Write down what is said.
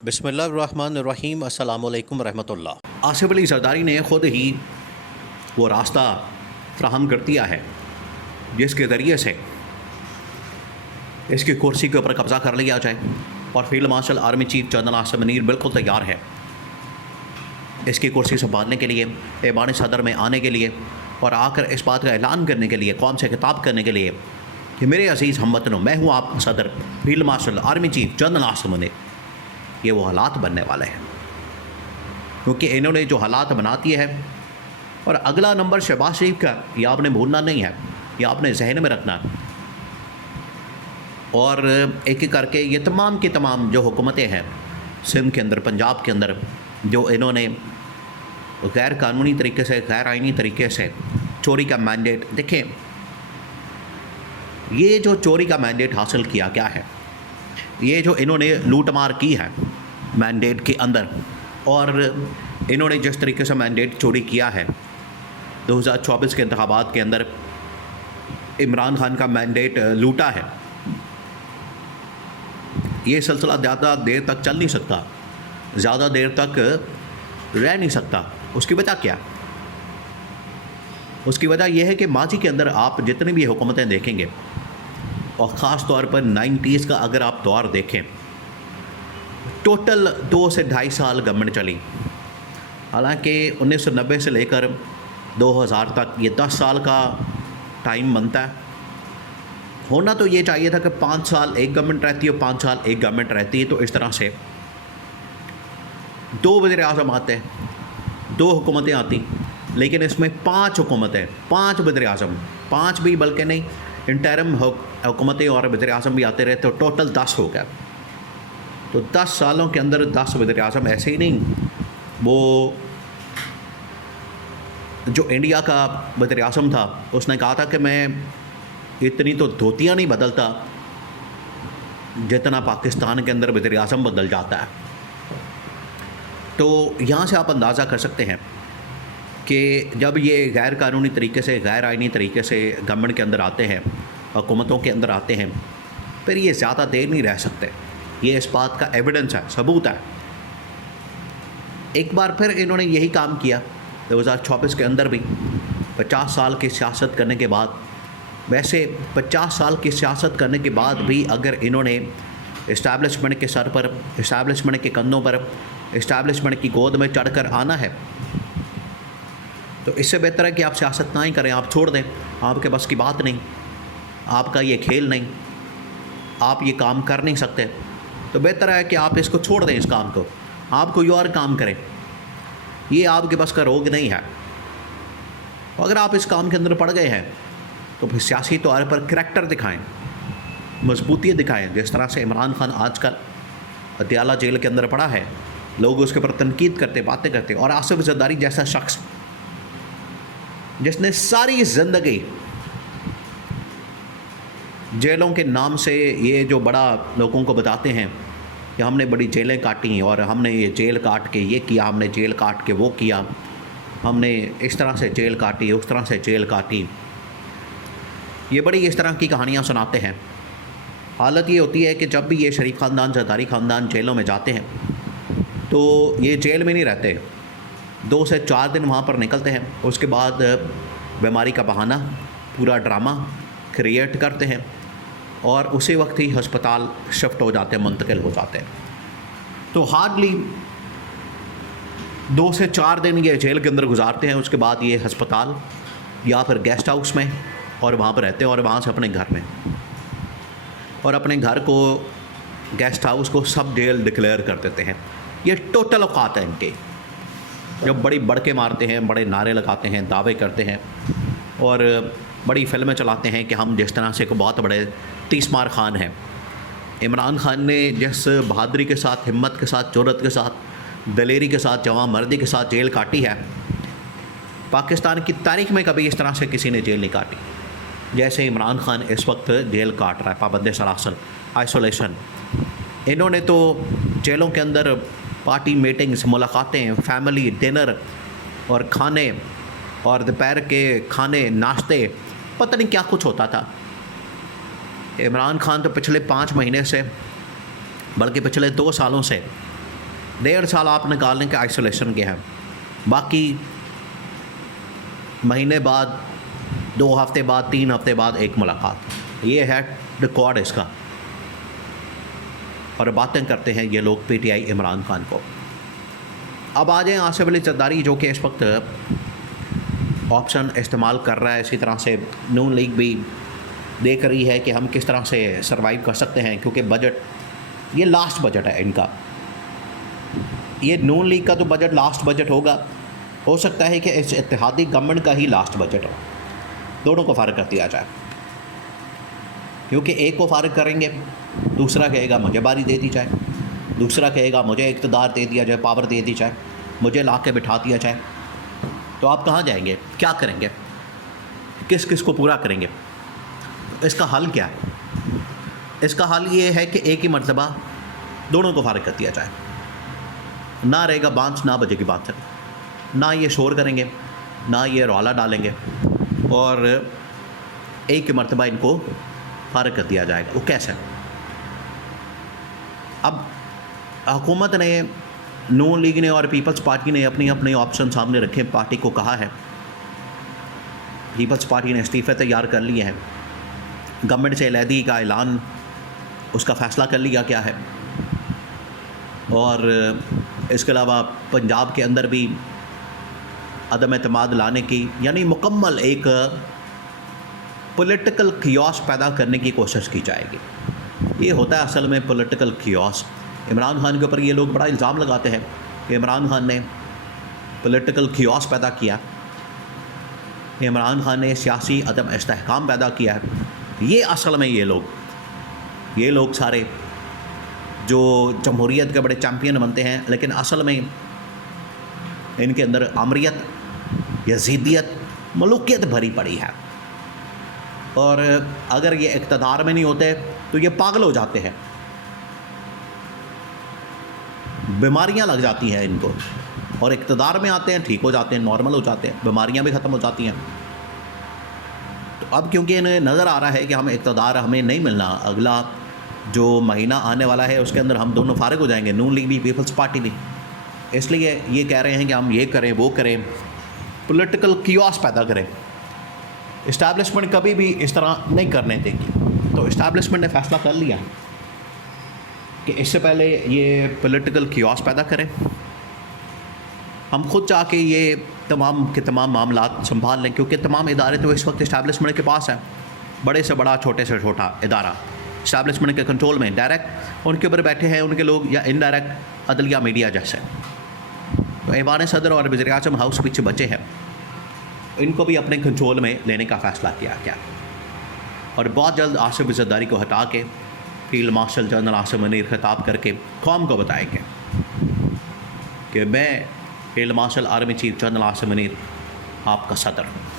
बिस्मिल्लाहिर्रहमानिर्रहीम अस्सलामुअलैकुम रहमतुल्लाह। आसिफ अली जरदारी ने ख़ुद ही वो रास्ता फ्राहम कर दिया है जिसके ज़रिए से इसकी कुर्सी के ऊपर कब्ज़ा कर लिया जाए और field marshal army chief general Asim Munir बिल्कुल तैयार है इसकी कुर्सी संभालने के लिए, ऐवान सदर में आने के लिए और आकर इस बात का ऐलान करने के लिए, कौम से खिताब करने के लिए कि मेरे अज़ीज़ हमवतनों, मैं हूँ आपका सदर field marshal army chief general Asim Munir. ये वो हालात बनने वाले हैं क्योंकि इन्होंने जो हालात बना दिए हैं। और अगला नंबर शहबाज शरीफ का, ये आपने भूलना नहीं है, ये आपने जहन में रखना। और एक एक करके ये तमाम की तमाम जो हुकूमतें हैं सिंध के अंदर, पंजाब के अंदर, जो इन्होंने गैर कानूनी तरीके से, गैर आइनी तरीके से चोरी का मैंडेट, देखें ये जो चोरी का मैंडेट हासिल किया क्या है, ये जो इन्होंने लूटमार की है मैंडेट के अंदर, और इन्होंने जिस तरीके से मैंडेट चोरी किया है 2024 के इंतखाबात के अंदर, इमरान खान का मैंडेट लूटा है, ये सिलसिला ज़्यादा देर तक चल नहीं सकता, ज़्यादा देर तक रह नहीं सकता। उसकी वजह क्या? उसकी वजह यह है कि माजी के अंदर आप जितनी भी हुकूमतें देखेंगे और ख़ास तौर पर 90s का अगर आप दौर देखें, टोटल 2 से ढाई साल गवर्नमेंट चली। हालांकि 1990 से लेकर 2000 तक ये 10 साल का टाइम बनता है। होना तो ये चाहिए था कि 5 साल एक गवर्नमेंट रहती है और 5 साल एक गवर्नमेंट रहती है। तो इस तरह से 2 वज़ीर आज़म आते, 2 हुकूमतें आती, लेकिन इसमें 5 हुकूमतें, 5 वज़ीर आज़म, 5 भी बल्कि नहीं, इंटरम हुकूमतें और वज़ीर आज़म भी आते रहे, तो टोटल 10 हो गया। तो 10 सालों के अंदर 10 वज़ीर आज़म ऐसे ही नहीं, वो जो इंडिया का वज़ीर आज़म था उसने कहा था कि मैं इतनी तो धोतियाँ नहीं बदलता जितना पाकिस्तान के अंदर वज़ीर आज़म बदल जाता है। तो यहाँ से आप अंदाज़ा कर सकते हैं कि जब ये गैर कानूनी तरीके से, गैर आइनी तरीके से गवर्नमेंट के अंदर आते हैं, हुकूमतों के अंदर आते हैं, फिर ये ज़्यादा देर नहीं रह सकते। ये इस बात का एविडेंस है, सबूत है। एक बार फिर इन्होंने यही काम किया 2024 के अंदर भी, 50 साल की सियासत करने के बाद। वैसे 50 साल की सियासत करने के बाद भी अगर इन्होंने इस्टेब्लिशमेंट के सर पर, इस्टेब्लिशमेंट के कंधों पर, इस्टेब्लिशमेंट की गोद में चढ़कर आना है, तो इससे बेहतर है कि आप सियासत ना ही करें, आप छोड़ दें। आपके बस की बात नहीं, आपका ये खेल नहीं, आप ये काम कर नहीं सकते, तो बेहतर है कि आप इसको छोड़ दें, इस काम को, आप कोई और काम करें। ये आपके बस का रोग नहीं है। अगर आप इस काम के अंदर पड़ गए हैं तो फिर सियासी तौर पर करैक्टर दिखाएं, मजबूती दिखाएं। जिस तरह से इमरान खान आजकल अदयाला जेल के अंदर पड़ा है, लोग उसके ऊपर तनकीद करते, बातें करते, और आसिफ जरदारी जैसा शख्स जिसने सारी ज़िंदगी जेलों के नाम से, ये जो बड़ा लोगों को बताते हैं कि हमने बड़ी जेलें काटी और हमने ये जेल काट के ये किया, हमने जेल काट के वो किया, हमने इस तरह से जेल काटी, उस तरह से जेल काटी, ये बड़ी इस तरह की कहानियाँ सुनाते हैं। हालत ये होती है कि जब भी ये शरीफ ख़ानदान, जरदारी ख़ानदान जेलों में जाते हैं तो ये जेल में नहीं रहते, 2 से 4 दिन वहाँ पर निकलते हैं, उसके बाद बीमारी का बहाना, पूरा ड्रामा क्रिएट करते हैं और उसी वक्त ही अस्पताल शिफ्ट हो जाते हैं, मुंतकिल हो जाते हैं। तो हार्डली 2 से 4 दिन ये जेल के अंदर गुजारते हैं, उसके बाद ये अस्पताल या फिर गेस्ट हाउस में और वहाँ पर रहते हैं, और वहाँ से अपने घर में, और अपने घर को, गेस्ट हाउस को सब जेल डिक्लेयर कर देते हैं। ये टोटल औकात है इनके, जब बड़ी बड़के मारते हैं, बड़े नारे लगाते हैं, दावे करते हैं और बड़ी फिल्में चलाते हैं कि हम जिस तरह से को बहुत बड़े तीसमार खान हैं। इमरान खान ने जिस बहादुरी के साथ, हिम्मत के साथ, जुर्रत के साथ, दलेरी के साथ, जवां मर्दी के साथ जेल काटी है, पाकिस्तान की तारीख में कभी इस तरह से किसी ने जेल नहीं काटी जैसे इमरान खान इस वक्त जेल काट रहा है, पाबंद सरासन, आइसोलेशन। इन्होंने तो जेलों के अंदर पार्टी मीटिंग्स, मुलाकातें, फैमिली डिनर और खाने, और दोपहर के खाने, नाश्ते, पता नहीं क्या कुछ होता था। इमरान खान तो पिछले 5 महीने से, बल्कि पिछले 2 सालों से 1.5 साल आप निकालने के आइसोलेशन के हैं, बाकी महीने बाद, 2 हफ्ते बाद, 3 हफ्ते बाद एक मुलाकात, ये है रिकॉर्ड इसका। और बातें करते हैं ये लोग पीटीआई इमरान खान को। अब आ जाएँ आसिफ अली जरदारी, जो कि इस वक्त ऑप्शन इस्तेमाल कर रहा है। इसी तरह से नून लीग भी देख रही है कि हम किस तरह से सरवाइव कर सकते हैं, क्योंकि बजट, ये लास्ट बजट है इनका। ये नून लीग का तो बजट लास्ट बजट होगा, हो सकता है कि इस इत्तेहादी गवर्नमेंट का ही लास्ट बजट हो। दोनों को फ़ारिग कर दिया जाए, क्योंकि एक को फ़ारिग करेंगे, दूसरा कहेगा मुझे बारी दे दी जाए, दूसरा कहेगा मुझे इक़्तिदार दे दिया जाए, पावर दे दी जाए, मुझे ला के बिठा दिया जाए। तो आप कहाँ जाएंगे, क्या करेंगे, किस किस को पूरा करेंगे? इसका हल क्या है? इसका हल ये है कि एक ही मरतबा दोनों को फ़ारिग कर दिया जाए। ना रहेगा बांस, ना बजेगी बात, ना ये शोर करेंगे, ना ये रौला डालेंगे, और एक ही मरतबा इनको फ़ारिग कर दिया जाएगा। वो कैसे? अब हुकूमत ने, नून लीग ने और पीपल्स पार्टी ने अपनी अपने ऑप्शन सामने रखे। पार्टी को कहा है, पीपल्स पार्टी ने इस्तीफ़े तैयार कर लिए हैं, गवर्नमेंट से अलहदगी का ऐलान, उसका फ़ैसला कर लिया क्या है। और इसके अलावा पंजाब के अंदर भी अदम एतमाद लाने की, यानी मुकम्मल एक पॉलिटिकल कियोस पैदा करने की कोशिश की जाएगी। ये होता है असल में पॉलिटिकल कियोस। इमरान खान के ऊपर ये लोग बड़ा इल्ज़ाम लगाते हैं कि इमरान खान ने पॉलिटिकल कियोस पैदा किया, इमरान खान ने सियासी अदम इस्तेहकाम पैदा किया है। ये असल में ये लोग सारे जो जमहूरियत के बड़े चैम्पियन बनते हैं, लेकिन असल में इनके अंदर आमरियत, यजीदियत, मलूकियत भरी पड़ी है। और अगर ये इक़्तिदार में नहीं होते तो ये पागल हो जाते हैं, बीमारियां लग जाती हैं इनको, और इक़्तिदार में आते हैं, ठीक हो जाते हैं, नॉर्मल हो जाते हैं, बीमारियां भी ख़त्म हो जाती हैं। तो अब क्योंकि इन्हें नज़र आ रहा है कि हम इक़्तिदार हमें नहीं मिलना, अगला जो महीना आने वाला है उसके अंदर हम दोनों फ़ारिग हो जाएंगे, नून लीग भी, पीपल्स पार्टी भी, इसलिए ये कह रहे हैं कि हम ये करें, वो करें, पॉलिटिकल कियोस पैदा करें। इस्टेब्लिशमेंट कभी भी इस तरह नहीं करने देगी। तो इस्टेब्लिशमेंट ने फ़ैसला कर लिया कि इससे पहले ये पॉलिटिकल कियोस पैदा करें, हम खुद जाके ये तमाम के तमाम मामलात संभाल लें, क्योंकि तमाम इदारे तो इस वक्त इस्टेब्लिशमेंट के पास हैं, बड़े से बड़ा, छोटे से छोटा इदारा इस्टेब्लिशमेंट के कंट्रोल में, डायरेक्ट उनके ऊपर बैठे हैं उनके लोग, या इनडायरेक्ट अदलिया मीडिया जैसे। तो ऐवान सदर और वज़ीर आज़म हाउस पीछे बचे हैं, इनको भी अपने कंट्रोल में लेने का फ़ैसला किया गया। और बहुत जल्द आसिफ अली जरदारी को हटा के field marshal general Asim Munir खिताब करके कौम को बताएंगे कि मैं field marshal army chief general Asim Munir आपका सदर हूँ।